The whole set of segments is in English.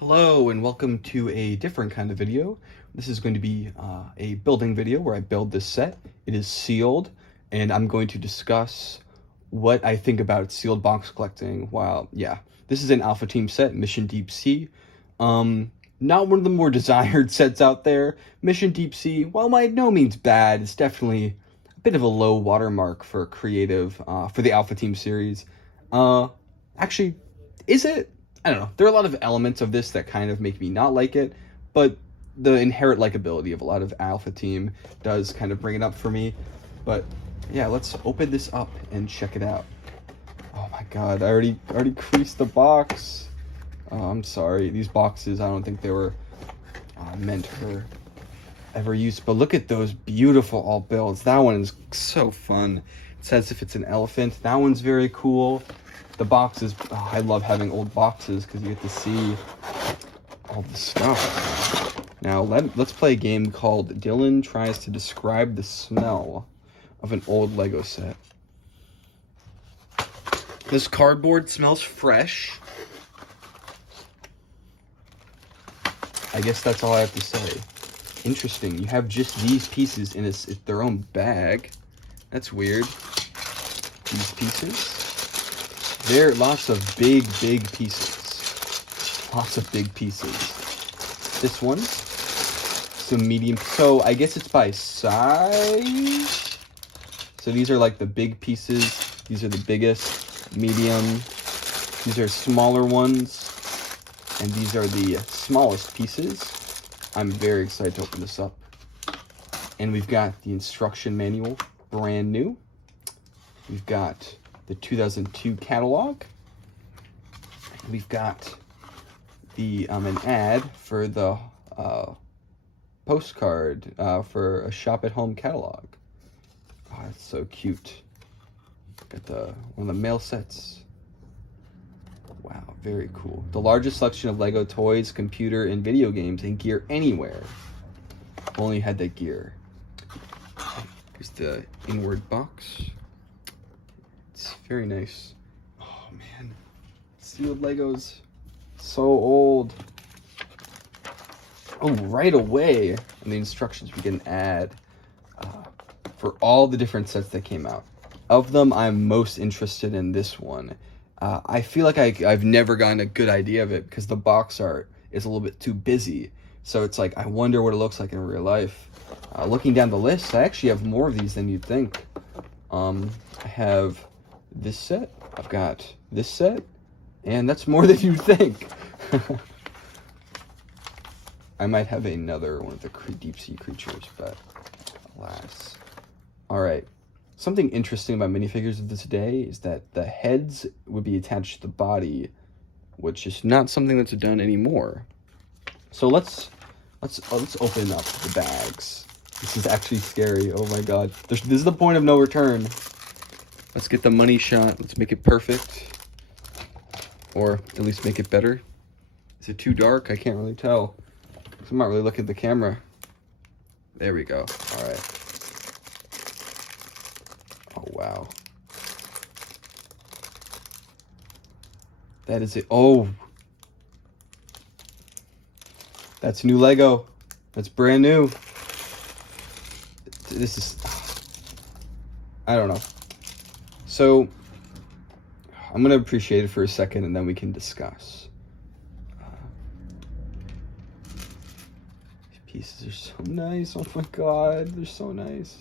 Hello and welcome to a different kind of video. This is going to be a building video where I build this set. It is sealed and I'm going to discuss what I think about sealed box collecting. This is an Alpha Team set, Mission Deep Sea. Not one of the more desired sets out there. Mission Deep Sea, while by no means bad, it's definitely a bit of a low watermark for creative for the Alpha Team series. Actually, is it? I don't know. There are a lot of elements of this that kind of make me not like it, but the inherent likability of a lot of Alpha Team does kind of bring it up for me. But yeah, let's open this up and check it out. Oh my god, I already creased the box. I'm sorry. These boxes, I don't think they were meant for ever use. But look at those beautiful all builds. That one is so fun. It says if it's an elephant. That one's very cool. The boxes, I love having old boxes because you get to see all the stuff. Now, let's play a game called Dylan Tries to Describe the Smell of an Old Lego Set. This cardboard smells fresh. I guess that's all I have to say. Interesting. You have just these pieces in their own bag. That's weird. These pieces. There are lots of big pieces. Lots of big pieces. This one, some medium. So I guess it's by size. So these are like the big pieces. These are the biggest, medium. These are smaller ones. And these are the smallest pieces. I'm very excited to open this up. And we've got the instruction manual, brand new. We've got the 2002 catalog. We've got the an ad for the postcard for a shop at home catalog. Oh, that's so cute. Got one of the mail sets. Wow, very cool. The largest selection of Lego toys, computer, and video games and gear anywhere. Only had that gear. Here's the inward box. It's very nice. Oh man, sealed Legos, so old. Oh, right away in the instructions we get an ad for all the different sets that came out. Of them, I'm most interested in this one. I feel like I've never gotten a good idea of it because the box art is a little bit too busy. So it's like, I wonder what it looks like in real life. Looking down the list, I actually have more of these than you'd think. I have this set, I've got this set, and that's more than you'd think. I might have another one of the deep sea creatures, but alas. Alright, something interesting about minifigures of this day is that the heads would be attached to the body, which is not something that's done anymore. So let's open up the bags. This is actually scary. Oh my god. This is the point of no return. Let's get the money shot. Let's make it perfect. Or at least make it better. Is it too dark? I can't really tell. I'm not really looking at the camera. There we go. All right. Oh, wow. That is it. Oh. That's new Lego. That's brand new. This is... I don't know. So, I'm going to appreciate it for a second and then we can discuss. These pieces are so nice. Oh my god, they're so nice.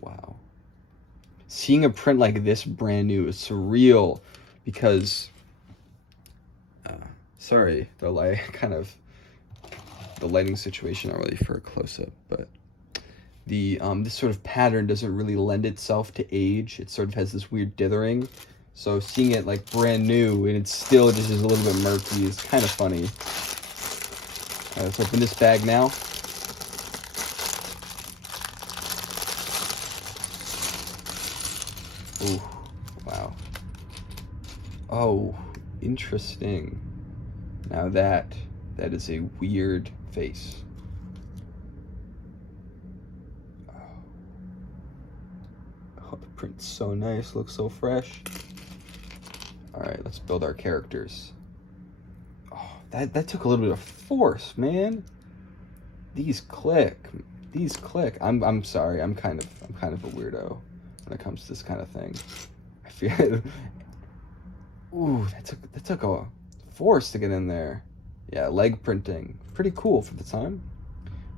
Wow. Seeing a print like this brand new is surreal because... sorry, the lighting situation, not really for a close-up, but... this sort of pattern doesn't really lend itself to age. It sort of has this weird dithering. So seeing it like brand new and it's still just is a little bit murky is kind of funny. Let's open this bag now. Ooh, wow. Oh, interesting. Now that is a weird face. Oh, the print's so nice, looks so fresh. All right, let's build our characters. Oh, that took a little bit of force, man. These click. I'm sorry. I'm kind of a weirdo when it comes to this kind of thing. I feel ooh, that took a force to get in there. Yeah, leg printing. Pretty cool for the time.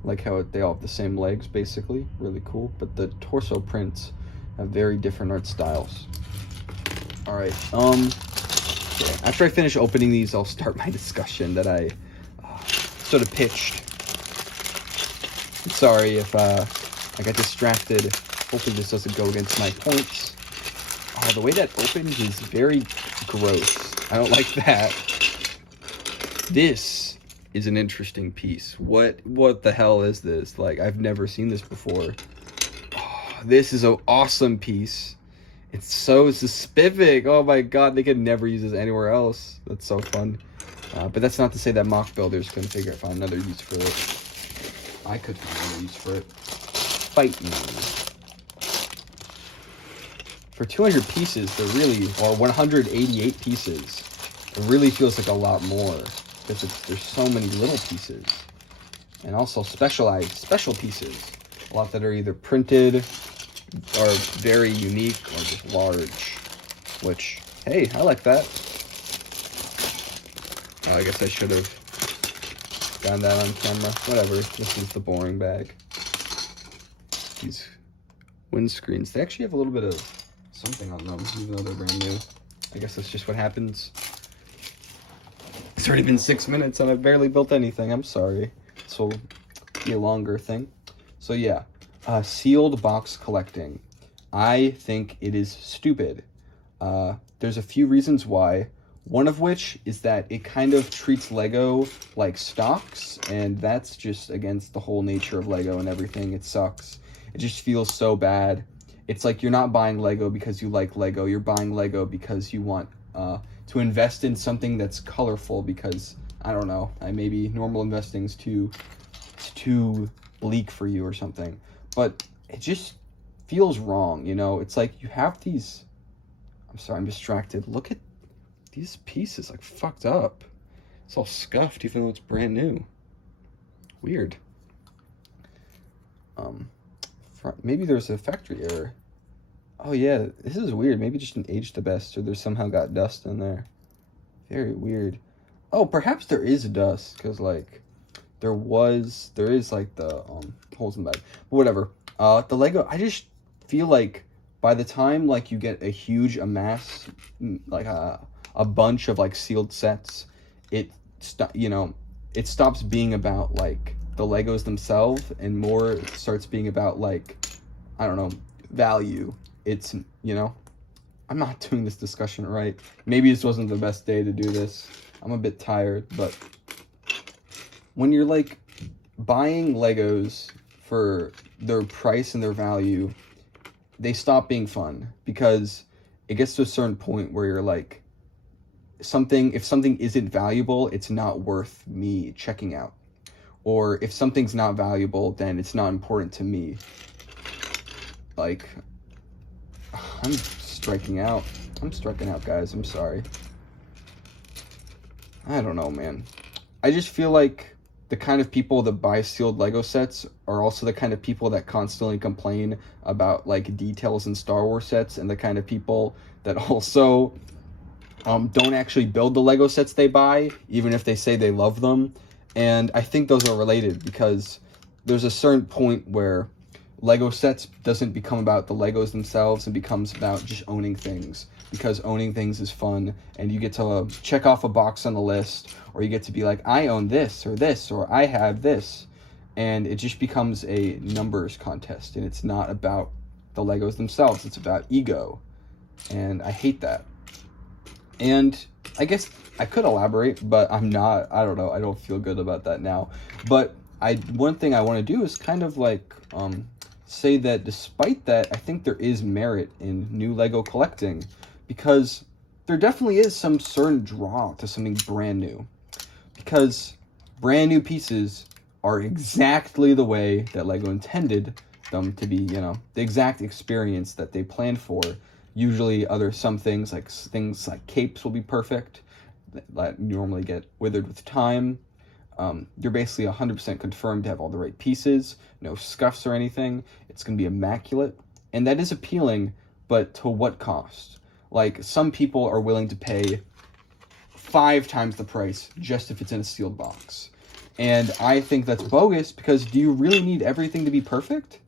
Like how they all have the same legs, basically. Really cool. But the torso prints have very different art styles. All right. Yeah, after I finish opening these, I'll start my discussion that I sort of pitched. I'm sorry if I got distracted. Hopefully this doesn't go against my points. Oh, the way that opens is very gross. I don't like that. This is an interesting piece. What the hell is this? Like, I've never seen this before. Oh, this is an awesome piece. It's so specific. Oh my god, they could never use this anywhere else. That's so fun. But that's not to say that mock builders couldn't find another use for it. I could find another use for it. Fight me. For 200 pieces, they're really, or 188 pieces, it really feels like a lot more. Because there's so many little pieces. And also special pieces. A lot that are either printed or very unique or just large. Which, hey, I like that. Oh, I guess I should have done that on camera. Whatever, this is the boring bag. These windscreens, they actually have a little bit of something on them, even though they're brand new. I guess that's just what happens. It's already been 6 minutes and I've barely built anything. I'm sorry. This will be a longer thing. So yeah, sealed box collecting. I think it is stupid. There's a few reasons why. One of which is that it kind of treats Lego like stocks, and that's just against the whole nature of Lego and everything. It sucks. It just feels so bad. It's like you're not buying Lego because you like Lego. You're buying Lego because you want to invest in something that's colorful because, I don't know, maybe normal investing is too bleak for you or something. But it just feels wrong, you know? It's like you have these... I'm sorry, I'm distracted. Look at these pieces, like, fucked up. It's all scuffed even though it's brand new. Weird. Maybe there's a factory error. Oh yeah, this is weird. Maybe just didn't age the best, or there's somehow got dust in there. Very weird. Oh, perhaps there is dust, because like there is like the holes in the bag. But whatever. The Lego, I just feel like by the time like you get a huge amass, like a bunch of like sealed sets, it stops being about like the Legos themselves and more it starts being about like, I don't know, value. It's, you know, I'm not doing this discussion right. Maybe this wasn't the best day to do this. I'm a bit tired, but when you're like buying Legos for their price and their value, they stop being fun because it gets to a certain point where you're like, if something isn't valuable, it's not worth me checking out. Or if something's not valuable, then it's not important to me. Like, I'm striking out, guys. I'm sorry. I don't know, man. I just feel like the kind of people that buy sealed Lego sets are also the kind of people that constantly complain about like details in Star Wars sets, and the kind of people that also don't actually build the Lego sets they buy, even if they say they love them. And I think those are related because there's a certain point where Lego sets doesn't become about the Legos themselves and becomes about just owning things, because owning things is fun and you get to check off a box on the list, or you get to be like, I own this, or I have this, and it just becomes a numbers contest, and it's not about the Legos themselves, it's about ego, and I hate that. And I guess I could elaborate, but I'm not. I don't know. I don't feel good about that now. But one thing I want to do is kind of like say that despite that, I think there is merit in new Lego collecting, because there definitely is some certain draw to something brand new, because brand new pieces are exactly the way that Lego intended them to be, you know, the exact experience that they planned for. Usually some things like capes will be perfect. that normally get withered with time. You're basically 100% confirmed to have all the right pieces, no scuffs or anything. It's going to be immaculate. And that is appealing, but to what cost? Like, some people are willing to pay 5 times the price just if it's in a sealed box. And I think that's bogus, because do you really need everything to be perfect?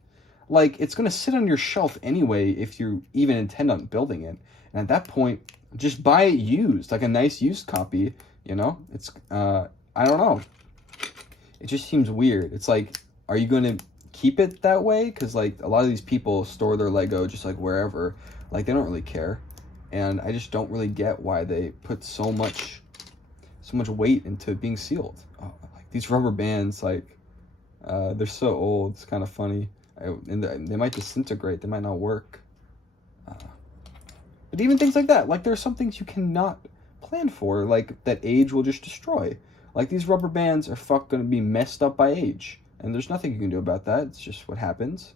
Like, it's going to sit on your shelf anyway if you even intend on building it. And at that point, just buy it used, like a nice used copy, you know? It's, I don't know. It just seems weird. It's like, are you going to keep it that way? Because, like, a lot of these people store their Lego just, like, wherever. Like, they don't really care. And I just don't really get why they put so much weight into being sealed. Oh, like, these rubber bands, like, they're so old. It's kind of funny. And they might disintegrate. They might not work. But even things like that, like, there are some things you cannot plan for, like, that age will just destroy. Like, these rubber bands are going to be messed up by age, and there's nothing you can do about that. It's just what happens.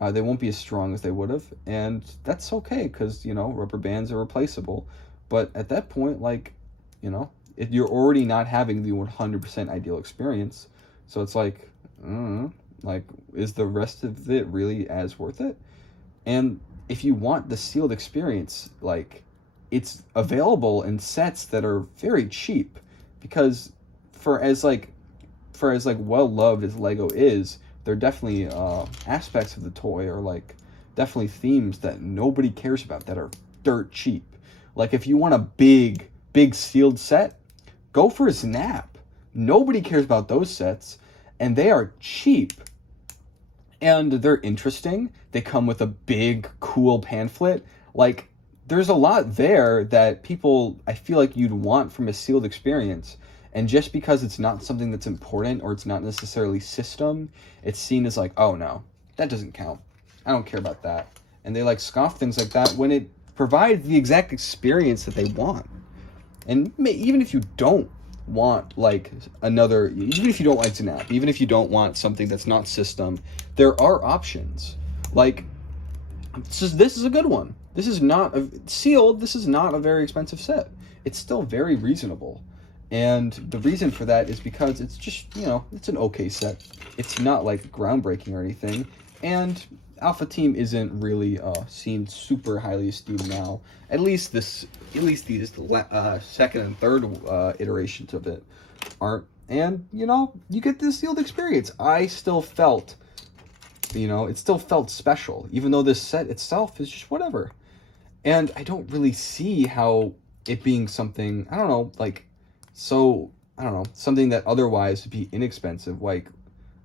They won't be as strong as they would have, and that's okay, because, you know, rubber bands are replaceable. But at that point, like, you know, you're already not having the 100% ideal experience, so it's like, like, is the rest of it really as worth it? And if you want the sealed experience, like, it's available in sets that are very cheap, because for as well loved as Lego is, there are definitely aspects of the toy, or like definitely themes that nobody cares about, that are dirt cheap. Like, if you want a big sealed set, go for a Snap. Nobody cares about those sets, and they are cheap. And they're interesting. They come with a big, cool pamphlet. Like, there's a lot there that people, I feel like, you'd want from a sealed experience. And just because it's not something that's important, or it's not necessarily system, it's seen as like, oh no, that doesn't count. I don't care about that. And they, like, scoff things like that when it provides the exact experience that they want. And even if you don't want, like, even if you don't like Snap, even if you don't want something that's not system, there are options. Like, this is a good one. This is not sealed. This is not a very expensive set. It's still very reasonable. And the reason for that is because it's just, you know, it's an okay set. It's not, like, groundbreaking or anything. And Alpha Team isn't really seen super highly esteemed now. At least these second and third iterations of it aren't. And, you know, you get this sealed experience. I still felt, you know, it still felt special, even though this set itself is just whatever. And I don't really see how it being something, I don't know, like, so, I don't know, something that otherwise would be inexpensive, like,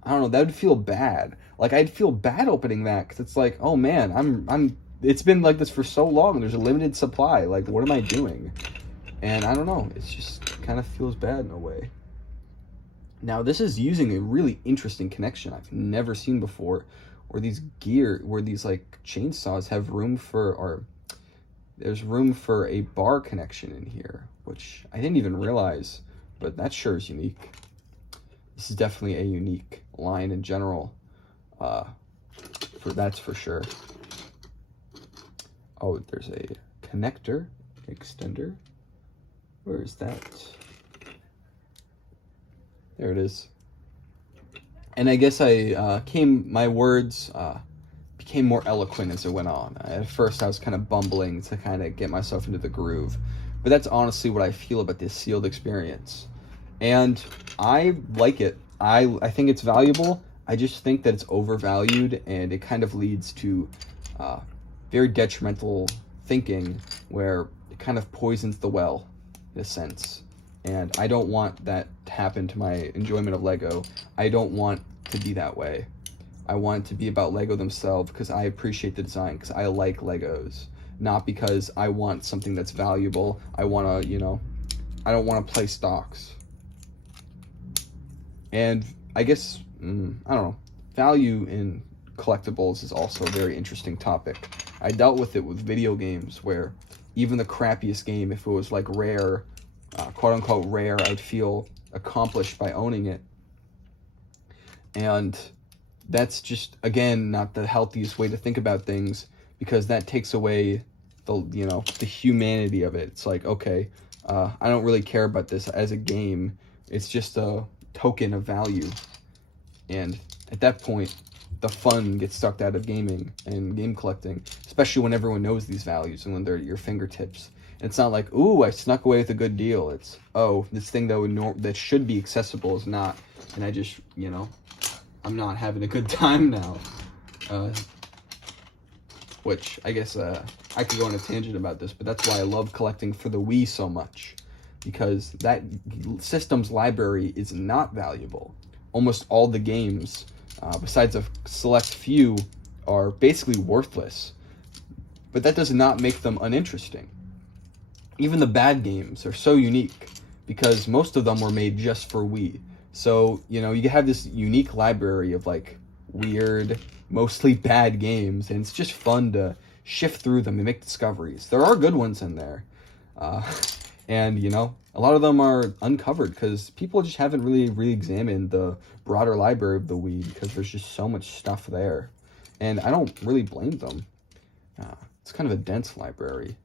I don't know, that would feel bad. Like, I'd feel bad opening that, because it's like, oh man, it's been like this for so long, there's a limited supply, like, what am I doing? And I don't know, it's just kind of feels bad in a way. Now, this is using a really interesting connection I've never seen before, where these like chainsaws have room for, or there's room for a bar connection in here, which I didn't even realize, but that sure is unique. This is definitely a unique line in general, that's for sure. Oh, there's a connector, extender. Where is that? There it is. And I guess my words became more eloquent as it went on. At first I was kind of bumbling to kind of get myself into the groove, but that's honestly what I feel about this sealed experience. And I like it. I think it's valuable. I just think that it's overvalued, and it kind of leads to very detrimental thinking, where it kind of poisons the well, in a sense. And I don't want that to happen to my enjoyment of Lego. I don't want to be that way. I want it to be about Lego themselves, because I appreciate the design, because I like Legos. Not because I want something that's valuable. I want to, you know, I don't want to play stocks. And I guess, I don't know, value in collectibles is also a very interesting topic. I dealt with it with video games, where even the crappiest game, if it was like rare, quote unquote rare, I'd feel accomplished by owning it. And that's just, again, not the healthiest way to think about things, because that takes away the humanity of it. It's like, okay, I don't really care about this as a game. It's just a token of value. And at that point, the fun gets sucked out of gaming and game collecting, especially when everyone knows these values and when they're at your fingertips. And it's not like, ooh, I snuck away with a good deal. It's, oh, this thing that should be accessible is not. And I just, I'm not having a good time now. Which, I guess, I could go on a tangent about this, but that's why I love collecting for the Wii so much. Because that system's library is not valuable. Almost all the games, besides a select few, are basically worthless. But that does not make them uninteresting. Even the bad games are so unique because most of them were made just for Wii. So, you have this unique library of like weird, mostly bad games, and it's just fun to shift through them and make discoveries. There are good ones in there. And, a lot of them are uncovered because people just haven't really re-examined the broader library of the Wii because there's just so much stuff there. And I don't really blame them. It's kind of a dense library.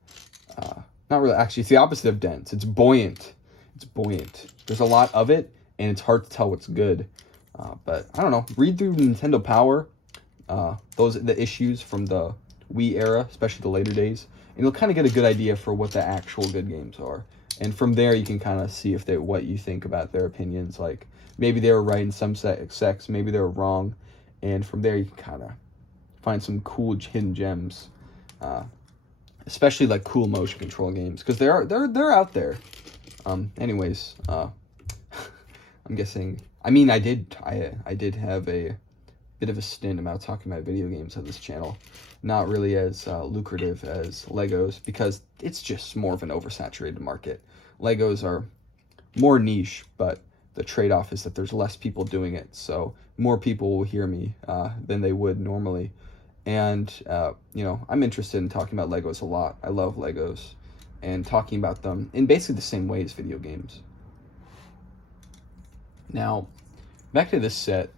Not really, actually, it's the opposite of dense. It's buoyant. It's buoyant. There's a lot of it, and it's hard to tell what's good. But I don't know. Read through Nintendo Power, the issues from the Wii era, especially the later days, and you'll kind of get a good idea for what the actual good games are. And from there, you can kind of see what you think about their opinions. Like, maybe they were right in some sects, maybe they were wrong. And from there, you can kind of find some cool hidden gems. Especially like cool motion control games, because they're out there. Anyways, I'm guessing. I mean, I did have a bit of a stint about talking about video games on this channel. Not really as lucrative as Legos, because it's just more of an oversaturated market. Legos are more niche, but the trade-off is that there's less people doing it, so more people will hear me than they would normally. And, I'm interested in talking about Legos a lot. I love Legos and talking about them in basically the same way as video games. Now, back to this set.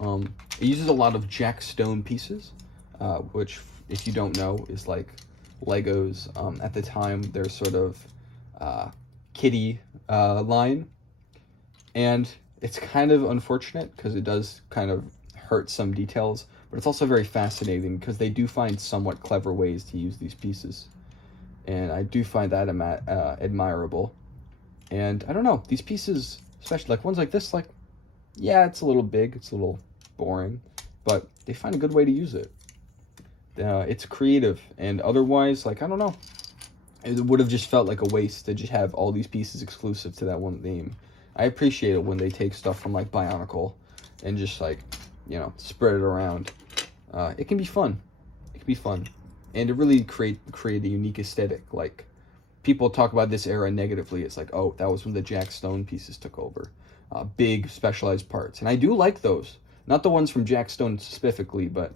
It uses a lot of Jack Stone pieces, which, if you don't know, is like Legos. At the time, their sort of kiddie line. And it's kind of unfortunate because it does kind of hurt some details, but it's also very fascinating because they do find somewhat clever ways to use these pieces. And I do find that admirable. And I don't know, these pieces, especially like ones like this, like, yeah, it's a little big, it's a little boring, but they find a good way to use it. It's creative, and otherwise, like, I don't know, it would have just felt like a waste to just have all these pieces exclusive to that one theme. I appreciate it when they take stuff from like Bionicle and just like, spread it around. It can be fun. It can be fun. And it really create a unique aesthetic. Like, people talk about this era negatively. It's like, oh, that was when the Jack Stone pieces took over. Big, specialized parts. And I do like those. Not the ones from Jack Stone specifically, but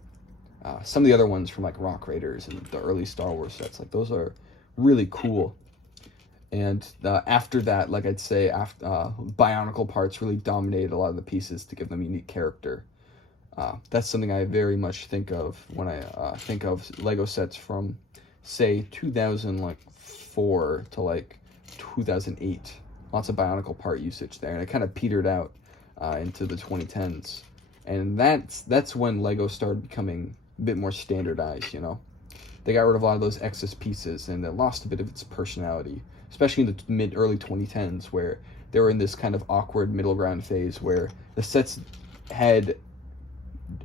some of the other ones from, like, Rock Raiders and the early Star Wars sets. Like, those are really cool. And after that, like I'd say, Bionicle parts really dominated a lot of the pieces to give them unique character. That's something I very much think of when I think of Lego sets from, say, 2004 to like 2008. Lots of Bionicle part usage there, and it kind of petered out into the 2010s. And that's when Lego started becoming a bit more standardized. They got rid of a lot of those excess pieces, and it lost a bit of its personality, especially in the early 2010s, where they were in this kind of awkward middle ground phase where the sets had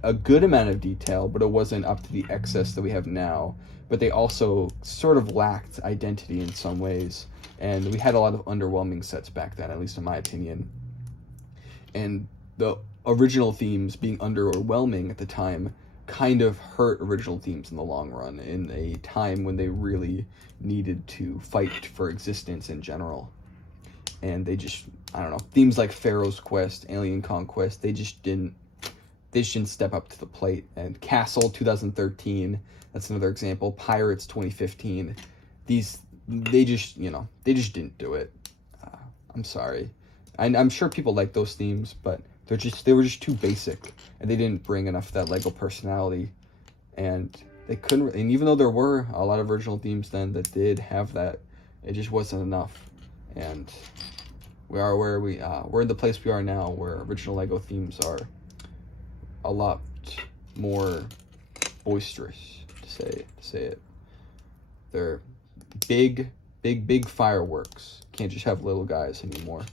a good amount of detail, but it wasn't up to the excess that we have now. But they also sort of lacked identity in some ways, and we had a lot of underwhelming sets back then, at least in my opinion. And the original themes being underwhelming at the time kind of hurt original themes in the long run, in a time when they really needed to fight for existence in general. And they just, I don't know, themes like Pharaoh's Quest, Alien Conquest, they just didn't step up to the plate. And Castle 2013, that's another example. Pirates 2015, they just didn't do it. I'm sorry. I'm sure people like those themes, but they were just too basic, and they didn't bring enough of that Lego personality. And they couldn't, and even though there were a lot of original themes then that did have that, it just wasn't enough. and we are where we're in the place we are now, where original Lego themes are a lot more boisterous, to say it. They're big fireworks. Can't just have little guys anymore.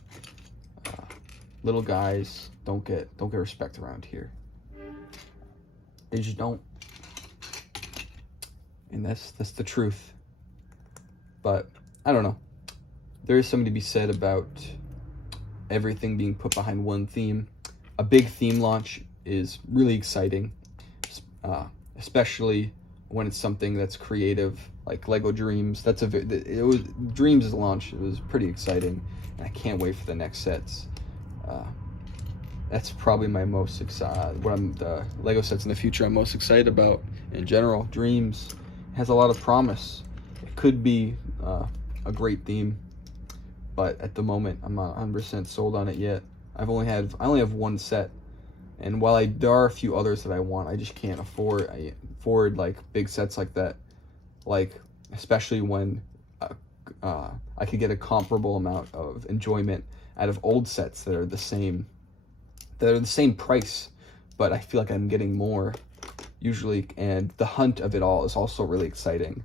Little guys don't get respect around here. They just don't. And that's the truth. But I don't know. There is something to be said about everything being put behind one theme. A big theme launch is really exciting, especially when it's something that's creative, like Lego Dreams. Dreams' launch. It was pretty exciting, and I can't wait for the next sets. That's probably my most the Lego sets in the future I'm most excited about. In general, Dreams has a lot of promise. It could be a great theme, but at the moment I'm not 100% sold on it yet. I only have one set, and while there are a few others that I want, I just can't afford like big sets like that, like especially when I could get a comparable amount of enjoyment out of old sets that are the same price, but I feel like I'm getting more usually, and the hunt of it all is also really exciting.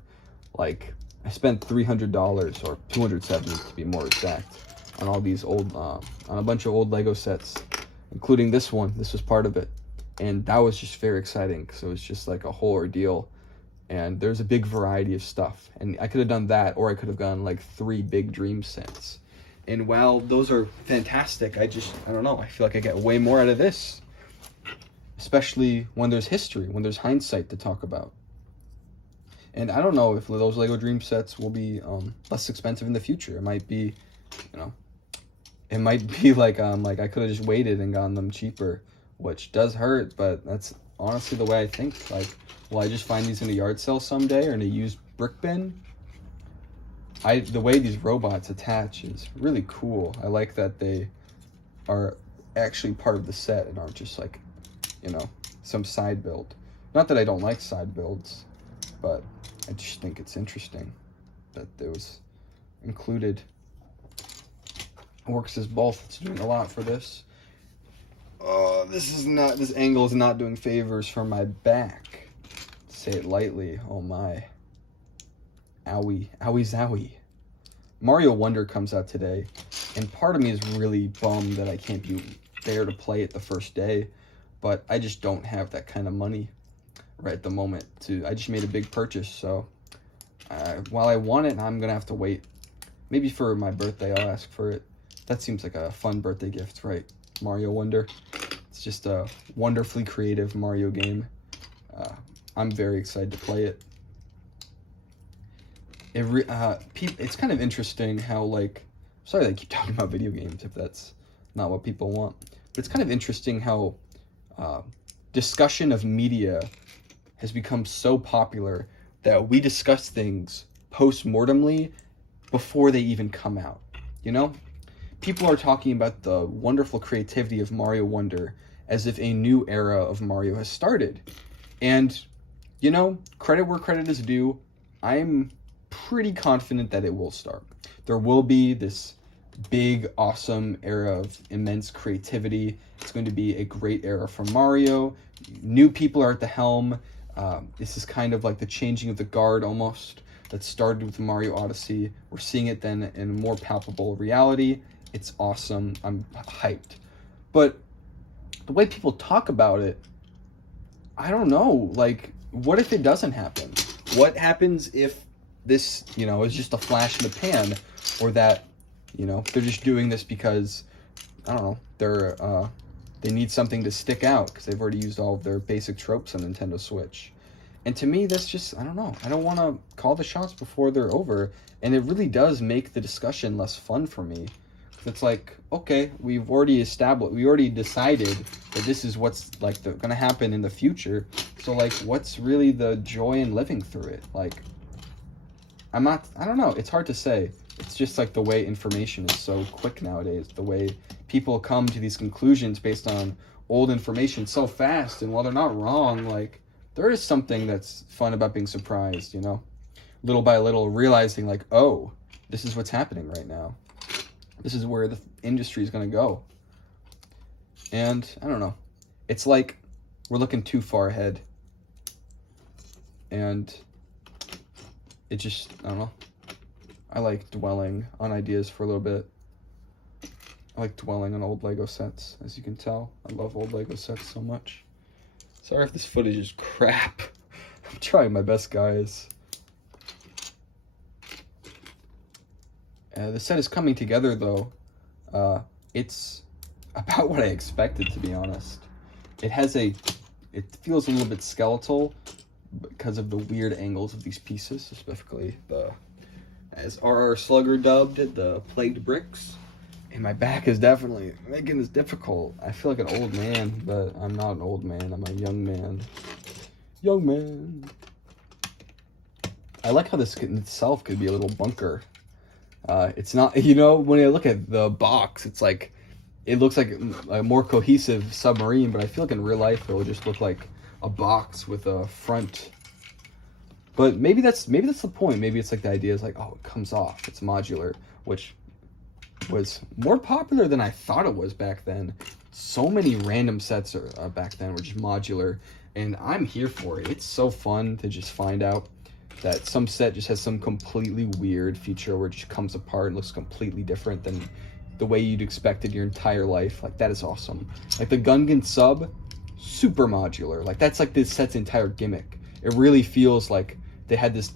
Like, I spent $300 or $270 to be more exact on all these old on a bunch of old Lego sets, including this one. This was part of it, and that was just very exciting because it was just like a whole ordeal, and there's a big variety of stuff, and I could have done that, or I could have gone like 3 big Dream sets. And while those are fantastic, I don't know, I feel like I get way more out of this, especially when there's history, when there's hindsight to talk about. And I don't know if those Lego Dream sets will be less expensive in the future. It might be, like I could have just waited and gotten them cheaper, which does hurt, but that's honestly the way I think. Like, will I just find these in a yard sale someday or in a used brick bin? The way these robots attach is really cool. I like that they are actually part of the set and aren't just like, some side build. Not that I don't like side builds, but I just think it's interesting that it was included. It works as both. It's doing a lot for this. This angle is not doing favors for my back, to say it lightly. Oh my. Owie zowie. Mario Wonder comes out today, and part of me is really bummed that I can't be there to play it the first day, but I just don't have that kind of money right at the moment. I just made a big purchase, so while I want it, I'm gonna have to wait. Maybe for my birthday I'll ask for it. That seems like a fun birthday gift, right? Mario Wonder. It's just a wonderfully creative Mario game. I'm very excited to play it. It's kind of interesting how, sorry that I keep talking about video games if that's not what people want, but it's kind of interesting how discussion of media has become so popular that we discuss things post-mortemly before they even come out, People are talking about the wonderful creativity of Mario Wonder as if a new era of Mario has started. And, credit where credit is due, I'm pretty confident that it will start. There will be this big, awesome era of immense creativity. It's going to be a great era for Mario. New people are at the helm. This is kind of like the changing of the guard almost that started with Mario Odyssey. We're seeing it then in a more palpable reality. It's awesome. I'm hyped. But the way people talk about it, I don't know. What if it doesn't happen? What happens if this, is just a flash in the pan, or that, they're just doing this because, I don't know, they need something to stick out because they've already used all of their basic tropes on Nintendo Switch. And to me, that's just, I don't know. I don't want to call the shots before they're over. And it really does make the discussion less fun for me. It's like, okay, we already decided that this is what's going to happen in the future. So what's really the joy in living through it? I don't know. It's hard to say. It's just the way information is so quick nowadays. The way people come to these conclusions based on old information so fast. And while they're not wrong, there is something that's fun about being surprised, little by little realizing oh, this is what's happening right now. This is where the industry is going to go. And I don't know. It's like we're looking too far ahead. And it just, I don't know. I like dwelling on ideas for a little bit. I like dwelling on old Lego sets, as you can tell. I love old Lego sets so much. Sorry if this footage is crap. I'm trying my best, guys. The set is coming together, though. It's about what I expected, to be honest. It feels a little bit skeletal because of the weird angles of these pieces, specifically as R.R. Slugger dubbed it, the plagued bricks. And my back is definitely making this difficult. I feel like an old man, but I'm not an old man. I'm a young man. Young man. I like how this in itself could be a little bunker. It's not, when I look at the box, it's like, it looks like a more cohesive submarine, but I feel like in real life it will just look like a box with a front. But maybe that's the point. Maybe it's like the idea is like, oh, it comes off. It's modular, which was more popular than I thought it was back then. So many random sets back then were just modular, and I'm here for it. It's so fun to just find out that some set just has some completely weird feature where it just comes apart and looks completely different than the way you'd expected your entire life. Like, that is awesome. Like the Gungan sub, super modular. Like, that's like this set's entire gimmick. It really feels like they had this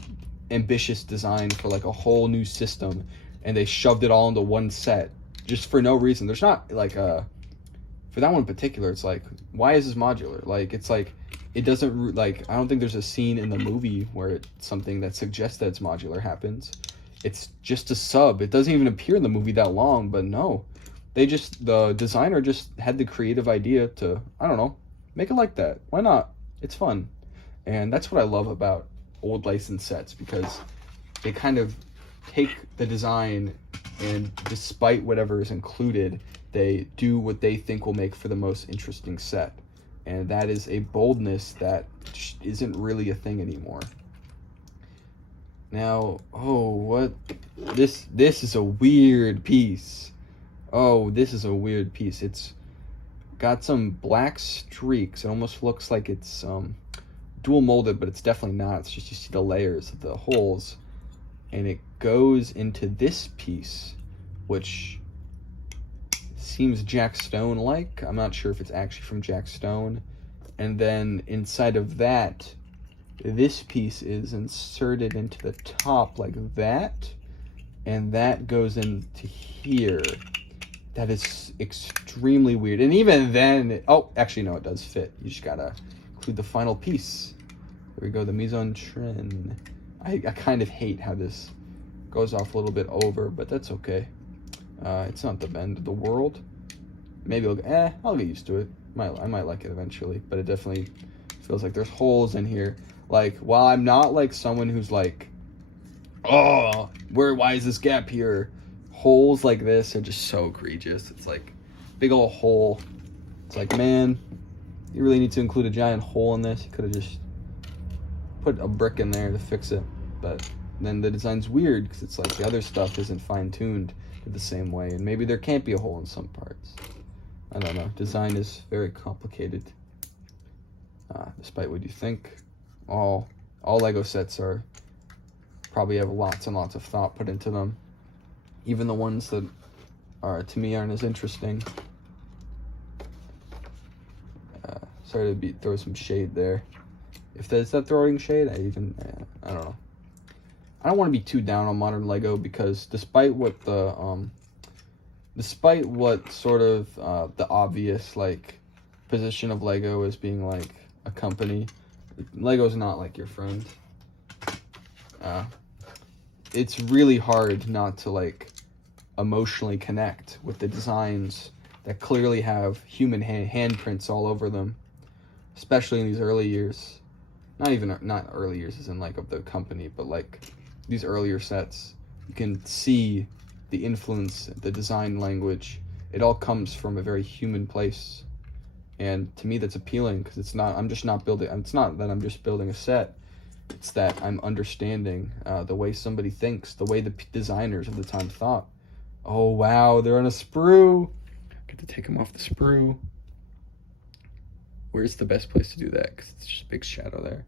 ambitious design for like a whole new system, and they shoved it all into one set just for no reason. There's not like for that one in particular, it's like, why is this modular? Like, it's like, it doesn't, like, I don't think there's a scene in the movie where something that suggests that it's modular happens. It's just a sub. It doesn't even appear in the movie that long, but no. The designer just had the creative idea to, I don't know, make it like that. Why not? It's fun. And that's what I love about old licensed sets, because they kind of take the design, and despite whatever is included, they do what they think will make for the most interesting set. And that is a boldness that isn't really a thing anymore. Now, this is a weird piece. Oh, this is a weird piece. It's got some black streaks. It almost looks like it's dual molded, but it's definitely not. It's just, you see the layers of the holes, and it goes into this piece, which seems Jack Stone like. I'm not sure if it's actually from Jack Stone. And then inside of that, this piece is inserted into the top like that, and that goes into here. That is extremely weird. And even then, actually no, it does fit. You just gotta include the final piece. There we go, the mise en train. I kind of hate how this goes off a little bit over, but that's okay. It's not the end of the world. Maybe I'll get used to it. I might like it eventually, but it definitely feels like there's holes in here. Like, while I'm not like someone who's like, oh, why is this gap here? Holes like this are just so egregious. It's like big old hole. It's like, man, you really need to include a giant hole in this. You could have just put a brick in there to fix it. But then the design's weird because it's like the other stuff isn't fine-tuned the same way, and maybe there can't be a hole in some parts. I don't know. Design is very complicated, despite what you think. All Lego sets probably have lots and lots of thought put into them. Even the ones that to me aren't as interesting. Sorry to throw some shade there. If that's not throwing shade, I don't know. I don't want to be too down on modern Lego, because despite what sort of the obvious like position of Lego as being like a company, Lego's not like your friend. It's really hard not to like emotionally connect with the designs that clearly have human handprints all over them, especially in these early years. Not early years as in like of the company, but like these earlier sets. You can see the influence, the design language. It all comes from a very human place. And to me, that's appealing, because it's not that I'm just building a set. It's that I'm understanding the way somebody thinks, the way the designers of the time thought. Oh, wow, they're on a sprue. Get to take them off the sprue. Where's the best place to do that? Because it's just a big shadow there.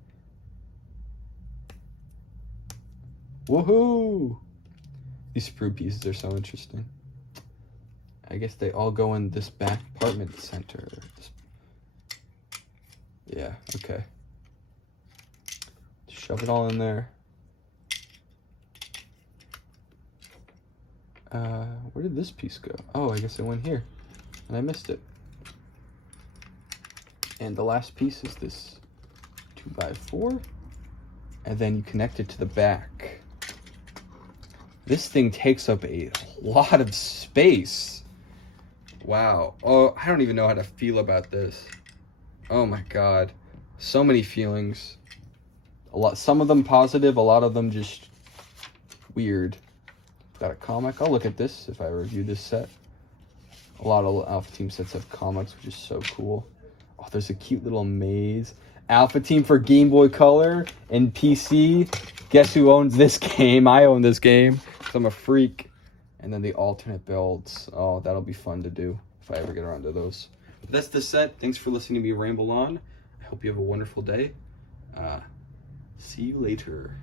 Woohoo! These sprue pieces are so interesting. I guess they all go in this back apartment center. Yeah, okay. Shove it all in there. Where did this piece go? Oh, I guess it went here, and I missed it. And the last piece is this 2x4, and then you connect it to the back. This thing takes up a lot of space. Wow. Oh, I don't even know how to feel about this. Oh my God. So many feelings. Some of them positive, a lot of them just weird. Got a comic. I'll look at this if I review this set. A lot of Alpha Team sets have comics, which is so cool. Oh, there's a cute little maze. Alpha Team for Game Boy Color and PC. Guess who owns this game? I own this game because I'm a freak. And then the alternate builds. Oh, that'll be fun to do if I ever get around to those. But that's the set. Thanks for listening to me ramble on. I hope you have a wonderful day. See you later.